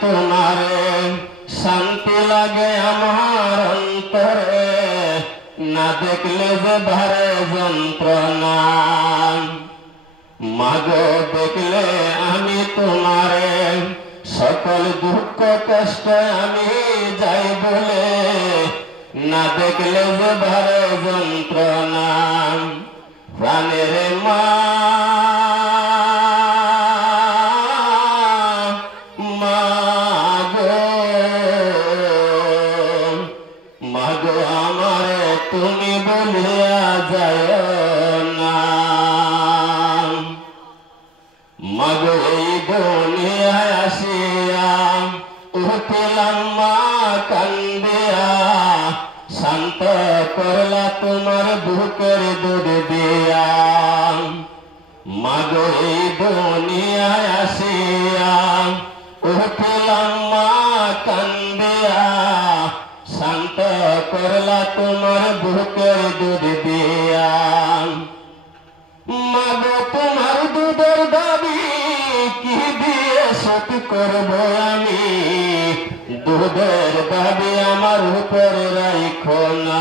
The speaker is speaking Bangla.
তোমারে শান্তি লাগে আমার অন্তরে না দেখলে যে ভারে যন্ত্রণা মাগো দেখলে আমি তোমারে সকল দুঃখ কষ্ট আমি যাই বলে না দেখলে যে ভারে যন্ত্রণা প্রাণের মা মাগো আমারে তুমি বলিয়া যায় না মাগো এই দুনিয়ায় আসিয়া উঠিলাম মা কান্দিয়া শান্ত করলা তোমার বুকের দুধ দিয়া মাগো এই দুনিয়ায় আসিয়া উঠিলাম মা কান্দিয়া শান্ত করলা তোমার বুকের দুধ দিয়া মাগো তোমার দুধের দাবি কি দিয়ে শোধ করব আমি দুধের দাবি আমার উপরে রাখো না